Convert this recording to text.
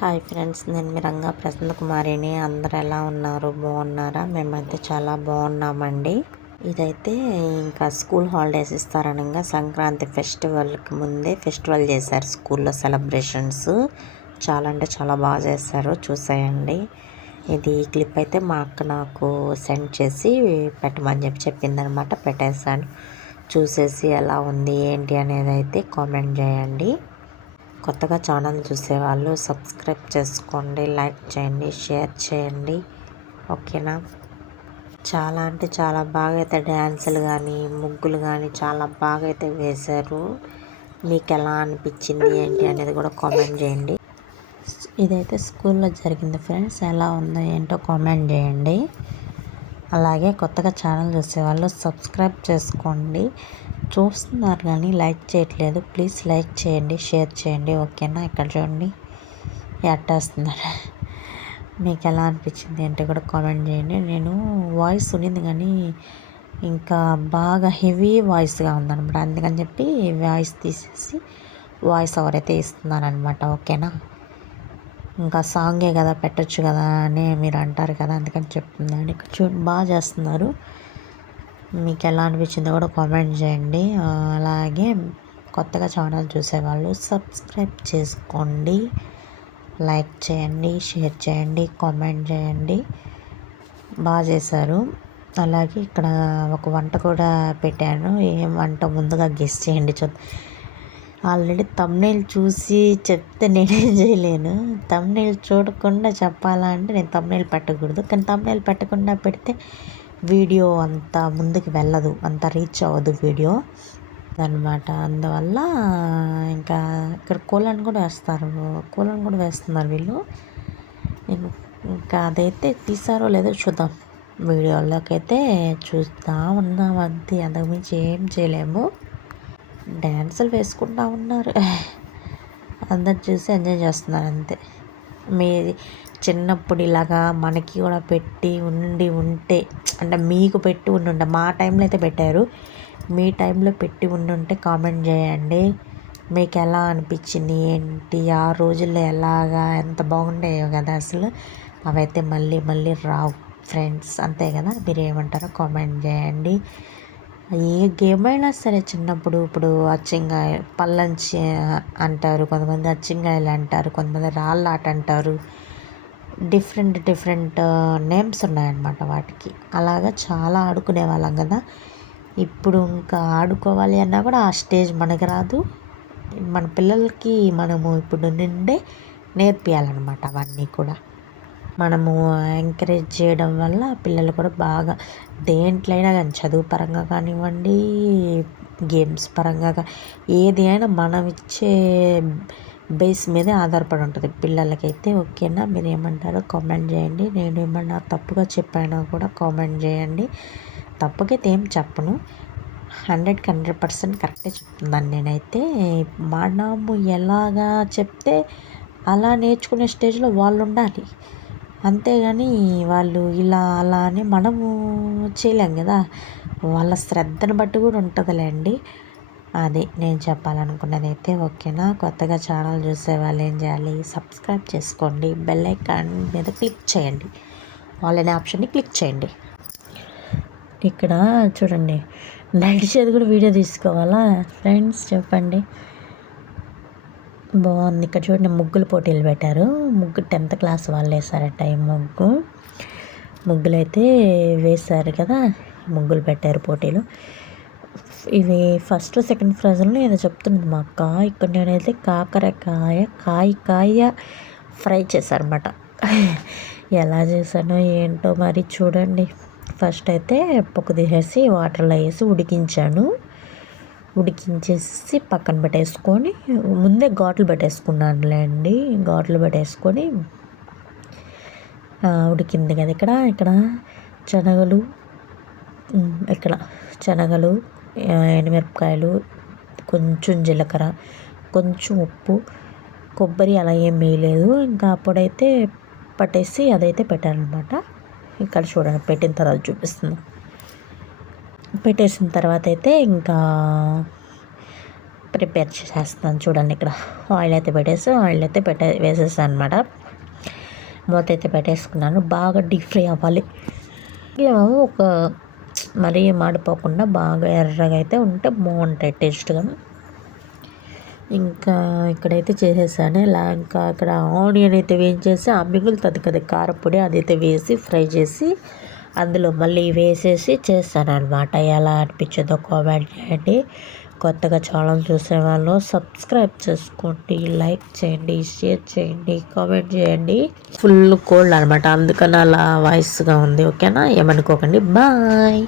Hi friends, నేను మీ రంగా ప్రసన్న కుమారిని. అందరు ఎలా ఉన్నారు? బాగున్నారా? మేమైతే చాలా బాగున్నామండి. ఇదైతే ఇంకా స్కూల్ హాలిడేస్ ఇస్తారనగా సంక్రాంతి ఫెస్టివల్కి ముందే ఫెస్టివల్ చేశారు స్కూల్లో. సెలబ్రేషన్స్ చాలా అంటే చాలా బాగా చేశారు, చూసేయండి. ఇది క్లిప్ అయితే మా అక్క నాకు సెండ్ చేసి పెట్టమని చెప్పిందనమాట. పెట్టేశాను. చూసేసి ఎలా ఉంది ఏంటి అనేది అయితే కామెంట్ చేయండి. కొత్తగా ఛానల్ చూసేవాళ్ళు సబ్స్క్రైబ్ చేసుకోండి, లైక్ చేయండి, షేర్ చేయండి, ఓకేనా. చాలా అంటే చాలా బాగా అయితే డ్యాన్సులు కానీ ముగ్గులు కానీ చాలా బాగా అయితే వేశారు. మీకు ఎలా అనిపించింది ఏంటి అనేది కూడా కామెంట్ చేయండి. ఇదైతే స్కూల్లో జరిగింది ఫ్రెండ్స్. ఎలా ఉందో ఏంటో కామెంట్ చేయండి. అలాగే కొత్తగా ఛానల్ చూసేవాళ్ళు సబ్స్క్రైబ్ చేసుకోండి. చూస్తున్నారు కానీ లైక్ చేయట్లేదు. ప్లీజ్ లైక్ చేయండి, షేర్ చేయండి, ఓకేనా. ఇక్కడ చూడండి ఎట్టేస్తున్నారు. మీకు ఎలా అనిపించింది అంటే కూడా కామెంట్ చేయండి. నేను వాయిస్ ఉన్నింది కానీ ఇంకా బాగా హెవీ వాయిస్గా ఉందన్నమాట. అందుకని చెప్పి వాయిస్ తీసేసి వాయిస్ ఓవర్ అయితే ఇస్తున్నాను అనమాట, ఓకేనా. ఇంకా సాంగే కదా పెట్టచ్చు కదా అని మీరు అంటారు కదా, అందుకని చెప్తున్నాను. ఇక్కడ చూడండి బాగా చేస్తున్నారు. మీకు ఎలా అనిపించిందో కూడా కామెంట్ చేయండి. అలాగే కొత్తగా ఛానల్ చూసేవాళ్ళు సబ్స్క్రైబ్ చేసుకోండి, లైక్ చేయండి, షేర్ చేయండి, కామెంట్ చేయండి. బాగా చేశారు. అలాగే ఇక్కడ ఒక వంట కూడా పెట్టాను. ఏం వంట ముందుగా గెస్ చేయండి. ఆల్రెడీ థంబ్నెయిల్ చూసి చెప్తే నేనేం చేయలేను. థంబ్నెయిల్ చూడకుండా చెప్పాలంటే నేను థంబ్నెయిల్ పెట్టకూడదు, కానీ థంబ్నెయిల్ పెట్టకుండా పెడితే వీడియో అంత ముందుకు వెళ్ళదు, అంత రీచ్ అవ్వదు వీడియో అనమాట. అందువల్ల ఇంకా ఇక్కడ కోళ్ళను కూడా వేస్తున్నారు వీళ్ళు. నేను ఇంకా అదైతే తీసారో లేదో చూద్దాం. వీడియోలోకి అయితే చూస్తూ ఉన్నాం అంతే, అంతకుమించి ఏం చేయలేము. డ్యాన్సులు వేసుకుంటూ ఉన్నారు, అందరు చూసి ఎంజాయ్ చేస్తున్నారు అంతే. మీ చిన్నప్పుడు ఇలాగా మనకి కూడా పెట్టి ఉంటే అంటే మీకు పెట్టి ఉండుంటే, మా టైంలో అయితే పెట్టారు, మీ టైంలో పెట్టి ఉండుంటే కామెంట్ చేయండి. మీకు ఎలా అనిపించింది ఏంటి, ఆ రోజుల్లో ఎలాగా ఎంత బాగుండేవో కదా అసలు. అవైతే మళ్ళీ మళ్ళీ రావు ఫ్రెండ్స్, అంతే కదా. మీరు ఏమంటారో కామెంట్ చేయండి. ఏ గేమ్ అయినా సరే చిన్నప్పుడు, ఇప్పుడు అచ్చింగాయ పల్లంచి అంటారు కొంతమంది, అచ్చింగాయలు అంటారు కొంతమంది, రాళ్ళ ఆట అంటారు. డిఫరెంట్ నేమ్స్ ఉన్నాయన్నమాట వాటికి. అలాగా చాలా ఆడుకునే వాళ్ళం కదా. ఇప్పుడు ఇంకా ఆడుకోవాలి అన్నా కూడా ఆ స్టేజ్ మనకి రాదు. మన పిల్లలకి మనము ఇప్పుడు నుండే నేర్పియాలన్నమాట. అవన్నీ కూడా మనము ఎంకరేజ్ చేయడం వల్ల పిల్లలు కూడా బాగా దేంట్లో అయినా కానీ, చదువు పరంగా కానివ్వండి, గేమ్స్ పరంగా ఏది అయినా మనం ఇచ్చే బేస్ మీదే ఆధారపడి ఉంటుంది పిల్లలకైతే, ఓకేనా. మీరు ఏమంటారో కామెంట్ చేయండి. నేను ఏమన్నా తప్పుగా చెప్పానో కూడా కామెంట్ చేయండి. తప్పుకైతే ఏం చెప్పను, 100% కరెక్టే చెప్తున్నాను నేనైతే. మనము ఎలాగా చెప్తే అలా నేర్చుకునే స్టేజ్లో వాళ్ళు ఉండాలి, అంతేగాని వాళ్ళు ఇలా అలా అని మనము చేయలేం కదా. వాళ్ళ శ్రద్ధను బట్టి కూడా ఉంటుందిలేండి. అది నేను చెప్పాలనుకున్నది అయితే, ఓకేనా. కొత్తగా ఛానల్ చూసే వాళ్ళు ఏం చేయాలి, సబ్స్క్రైబ్ చేసుకోండి, బెల్ ఐకాన్ మీద క్లిక్ చేయండి, ఆల్ అనే ఆప్షన్ని క్లిక్ చేయండి. ఇక్కడ చూడండి నడిచేది కూడా వీడియో తీసుకోవాలా ఫ్రెండ్స్, చెప్పండి. బాగుంది. ఇక్కడ చూడండి ముగ్గులు పోటీలు పెట్టారు. 10th క్లాస్ వాళ్ళు వేశారట ఈ ముగ్గులు అయితే వేశారు కదా, ముగ్గులు పెట్టారు పోటీలు. ఇవి ఫస్ట్ సెకండ్ ప్రైజ్లో ఏదో చెప్తుంది మా అక్క. ఇక్కడ నేనైతే కాకరకాయ కాయ ఫ్రై చేశారన్నమాట. ఎలా చేశానో ఏంటో మరి చూడండి. ఫస్ట్ అయితే పొక్కు తీసేసి వాటర్లో వేసి ఉడికించేసి పక్కన పెట్టేసుకొని, ముందే ఘాట్లు పెట్టేసుకున్నానులేండి. ఘాట్లు పెట్టేసుకొని ఉడికింది కదా. ఇక్కడ శనగలు, ఎండుమిరపకాయలు, కొంచెం జీలకర్ర, కొంచెం ఉప్పు, కొబ్బరి అలా ఏం వేయలేదు. ఇంకా అప్పుడైతే పట్టేసి అదైతే పెట్టానమాట. ఇక్కడ చూడండి పెట్టిన తర్వాత చూపిస్తుంది. పెట్టేసిన తర్వాత అయితే ఇంకా ప్రిపేర్ చేస్తాను చూడండి. ఇక్కడ ఆయిల్ అయితే వేసేసాను అనమాట. మూత అయితే పెట్టేసుకున్నాను. బాగా డీప్ ఫ్రై అవ్వాలి. ఒక మరీ మాడిపోకుండా బాగా ఎర్రగా అయితే ఉంటే బాగుంటాయి టేస్ట్గా. ఇంకా ఇక్కడైతే చేసేసాను. ఇలా ఇంకా అక్కడ ఆనియన్ అయితే వేయించేసి ఆ మిగులుతుంది కదా కారపొడి, అదైతే వేసి ఫ్రై చేసి అందులో మళ్ళీ వేసేసి చేస్తాను అనమాట. ఎలా అనిపించిందో కామెంట్ చేయండి. కొత్తగా ఛానల్ చూసేవాళ్ళు సబ్స్క్రైబ్ చేసుకోండి, లైక్ చేయండి, షేర్ చేయండి, కామెంట్ చేయండి. ఫుల్ కోల్డ్ అనమాట, అందుకని అలా వాయిస్గా ఉంది. ఓకేనా, ఏమనుకోకండి. బాయ్.